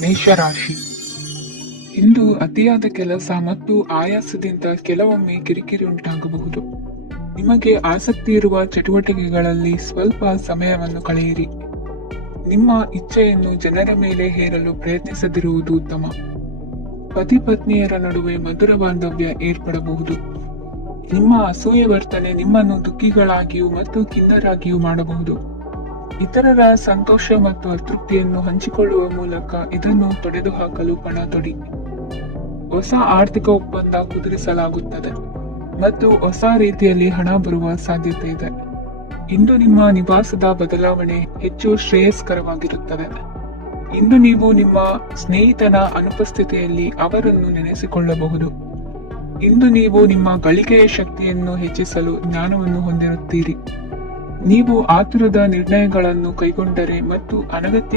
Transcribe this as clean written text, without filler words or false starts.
ಮೇಷರಾಶಿ. ಇಂದು ಅತಿಯಾದ ಕೆಲಸ ಮತ್ತು ಆಯಾಸದಿಂದ ಕೆಲವೊಮ್ಮೆ ಕಿರಿಕಿರಿ ಉಂಟಾಗಬಹುದು. ನಿಮಗೆ ಆಸಕ್ತಿ ಇರುವ ಚಟುವಟಿಕೆಗಳಲ್ಲಿ ಸ್ವಲ್ಪ ಸಮಯವನ್ನು ಕಳೆಯಿರಿ. ನಿಮ್ಮ ಇಚ್ಛೆಯನ್ನು ಜನರ ಮೇಲೆ ಹೇರಲು ಪ್ರಯತ್ನಿಸದಿರುವುದು ಉತ್ತಮ. ಪತಿ ಪತ್ನಿಯರ ನಡುವೆ ಮಧುರ ಬಾಂಧವ್ಯ ಏರ್ಪಡಬಹುದು. ನಿಮ್ಮ ಅಸೂಯೆ ವರ್ತನೆ ನಿಮ್ಮನ್ನು ದುಃಖಿಗಳಾಗಿಯೂ ಮತ್ತು ಖಿನ್ನರಾಗಿಯೂ ಮಾಡಬಹುದು. ಇತರರ ಸಂತೋಷ ಮತ್ತು ಅತೃಪ್ತಿಯನ್ನು ಹಂಚಿಕೊಳ್ಳುವ ಮೂಲಕ ಇದನ್ನು ತೊಡೆದುಹಾಕಲು ಪಣ ತೊಡಿ. ಹೊಸ ಆರ್ಥಿಕ ಒಪ್ಪಂದ ಕುದುರಿಸಲಾಗುತ್ತದೆ ಮತ್ತು ಹೊಸ ರೀತಿಯಲ್ಲಿ ಹಣ ಬರುವ ಸಾಧ್ಯತೆ ಇದೆ. ಇಂದು ನಿಮ್ಮ ನಿವಾಸದ ಬದಲಾವಣೆ ಹೆಚ್ಚು ಶ್ರೇಯಸ್ಕರವಾಗಿರುತ್ತದೆ. ಇಂದು ನೀವು ನಿಮ್ಮ ಸ್ನೇಹಿತನ ಅನುಪಸ್ಥಿತಿಯಲ್ಲಿ ಅವರನ್ನು ನೆನೆಸಿಕೊಳ್ಳಬಹುದು. ಇಂದು ನೀವು ನಿಮ್ಮ ಗಳಿಕೆಯ ಶಕ್ತಿಯನ್ನು ಹೆಚ್ಚಿಸಲು ಜ್ಞಾನವನ್ನು ಹೊಂದಿರುತ್ತೀರಿ. ನೀವು ಆತುರದ ನಿರ್ಣಯಗಳನ್ನು ಕೈಗೊಂಡರೆ ಮತ್ತು ಅನಗತ್ಯ